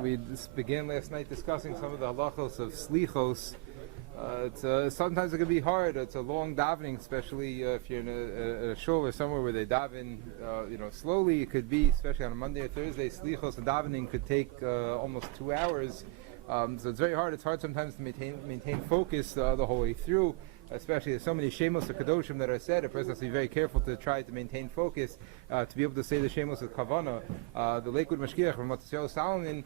We began last night discussing some of the halachos of Selichos. Sometimes it can be hard. It's a long davening, especially if you're in a shul or somewhere where they daven, slowly. It could be, especially on a Monday or Thursday, Selichos and davening could take almost 2 hours. So it's very hard. It's hard sometimes to maintain focus the whole way through. Especially there's so many shemos or kadoshim that are said, a person has to be very careful to try to maintain focus, to be able to say the shemos with kavana. The Lakewood Mashgiach from Matisyahu Solomon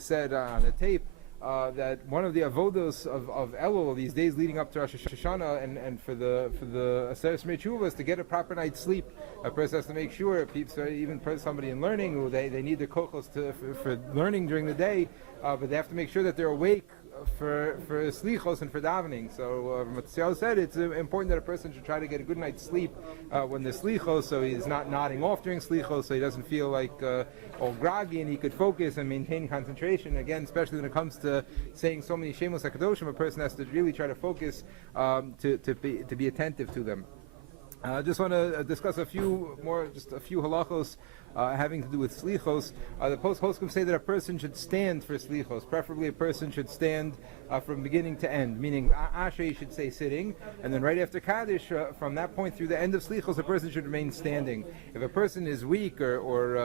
said on the tape that one of the avodos of Elul these days leading up to Rosh Hashanah and for the Aseret Shmei Tshuva is to get a proper night's sleep. A person has to make sure, even somebody in learning, who they need the kochos for learning during the day, but they have to make sure that they're awake for slichos and for davening. So Matisyahu said it's important that a person should try to get a good night's sleep when there's slichos, so he's not nodding off during slichos, so he doesn't feel like all groggy, and he could focus and maintain concentration. Again, especially when it comes to saying so many shemos hakadoshim, a person has to really try to focus to be attentive to them. I just want to discuss a few halachos having to do with slichos. The poskim say that a person should stand for slichos. Preferably a person should stand from beginning to end, meaning Ashrei should say sitting, and then right after Kaddish, from that point through the end of slichos, a person should remain standing. If a person is weak or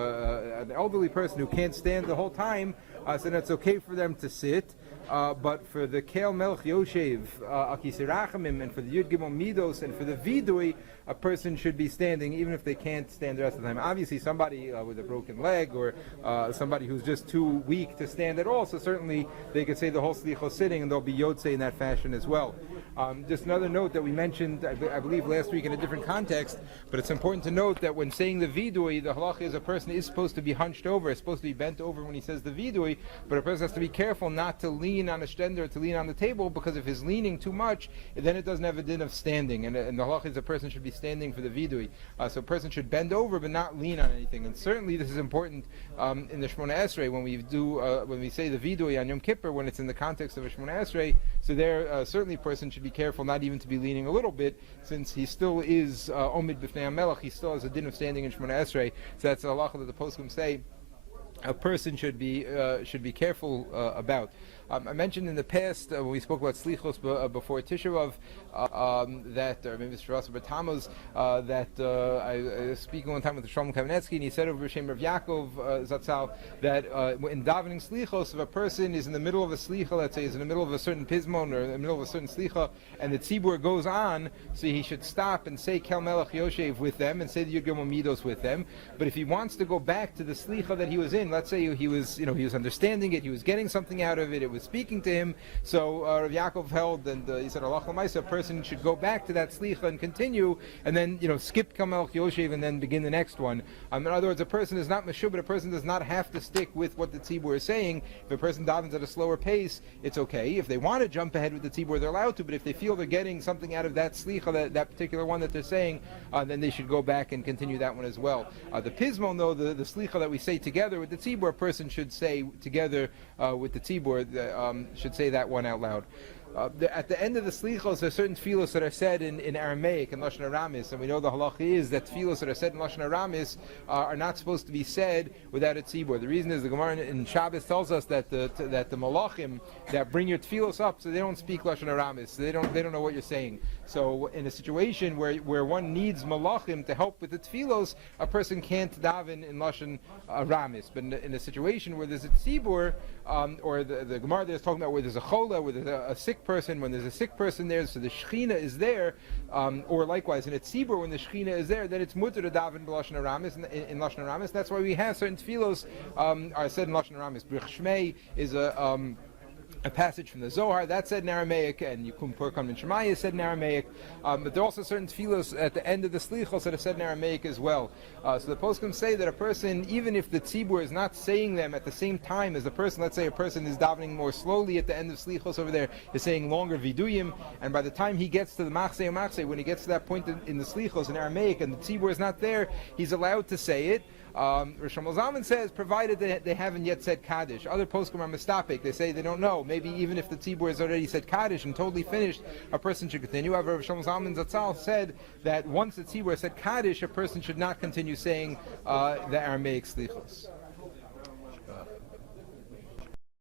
an elderly person who can't stand the whole time, so then it's okay for them to sit. But for the Kel Melch Yoshev, Akisirachamim, and for the Yud Gimel Midos, and for the Vidui, a person should be standing even if they can't stand the rest of the time. Obviously, somebody with a broken leg or somebody who's just too weak to stand at all, so certainly they could say the whole Slichos sitting, and they'll be Yotzei in that fashion as well. Just another note that we mentioned, I believe last week in a different context, but it's important to note that when saying the Vidui, the halacha is a person is supposed to be hunched over, is supposed to be bent over when he says the Vidui, but a person has to be careful not to lean on a stender, to lean on the table, because if he's leaning too much, then it doesn't have a din of standing, and the halacha is a person should be standing for the vidui. So a person should bend over but not lean on anything, and certainly this is important in the Shmona Esrei when we say the vidui on Yom Kippur, when it's in the context of a Shmona Esrei. So there certainly a person should be careful not even to be leaning a little bit, since he still is Omid B'fnei HaMelech, he still has a din of standing in Shmona Esrei. So that's the halacha that the poskim say a person should be careful about. I mentioned in the past when we spoke about Selichos before Tisha B'Av that, or maybe it's Shiras B'Tammuz, that I was speaking one time with the Shalom Kamenetsky, and he said over Shem Rav Yaakov Zatzal that in davening Selichos, if a person is in the middle of a Selicha, let's say is in the middle of a certain Pismon or in the middle of a certain Selicha, and the Tzibur goes on, so he should stop and say Kel Melech Yoshev with them and say the Yud Gimel Midos with them. But if he wants to go back to the Selicha that he was in, let's say he was understanding it, he was getting something out of it, it was speaking to him. So Rav Yaakov held, and he said, Allah L'maisa, a person should go back to that slicha and continue, and then skip Kamal Yoshev and then begin the next one. In other words, a person is not meshubed, a person does not have to stick with what the tzibur is saying. If a person davens at a slower pace, it's okay. If they want to jump ahead with the tzibur, they're allowed to. But if they feel they're getting something out of that slicha, that particular one that they're saying, then they should go back and continue that one as well. The pismon, though, the slicha that we say together with the tzibur, a person should say together with the tzibur, should say that one out loud. At the end of the Selichos, there are certain tefillos that are said in Aramaic and Lashon Aramis, and we know the halacha is that tefillos that are said in Lashon Aramis are not supposed to be said without a tzibur. The reason is the Gemara in Shabbos tells us that the malachim that bring your tefillos up, so they don't speak Lashon Aramis, so they don't know what you're saying. So in a situation where one needs malachim to help with the tefillos, a person can't daven in Lashon Aramis. But in a situation where there's a tzibur, or the Gemara there is talking about where there's a chola, where there's a sick person, when there's a sick person there, so the Shechina is there, or likewise in a tzibur, when the Shechina is there, then it's mutter to daven in Lashon Aramis, in Lashon Aramis. That's why we have certain tefillos are said in Lashon Aramis. Brich Shmei is a passage from the Zohar that's said in Aramaic, and Yikum Purkan Min Shemai is said in Aramaic, but there are also certain tefillos at the end of the Selichos that are said in Aramaic as well. So the poskim say that a person, even if the tzibur is not saying them at the same time as the person, let's say a person is davening more slowly at the end of Selichos over there, is saying longer viduyim, and by the time he gets to the Machzeh, when he gets to that point in the Selichos in Aramaic and the tzibur is not there, he's allowed to say it. Rosh Zalman says, provided they haven't yet said Kaddish. Other poskim are mistapik. They say they don't know. Maybe even if the tzibur has already said Kaddish and totally finished, a person should continue. However, Rosh Zalman Zatzal said that once the tzibur has said Kaddish, a person should not continue saying the Aramaic Selichos.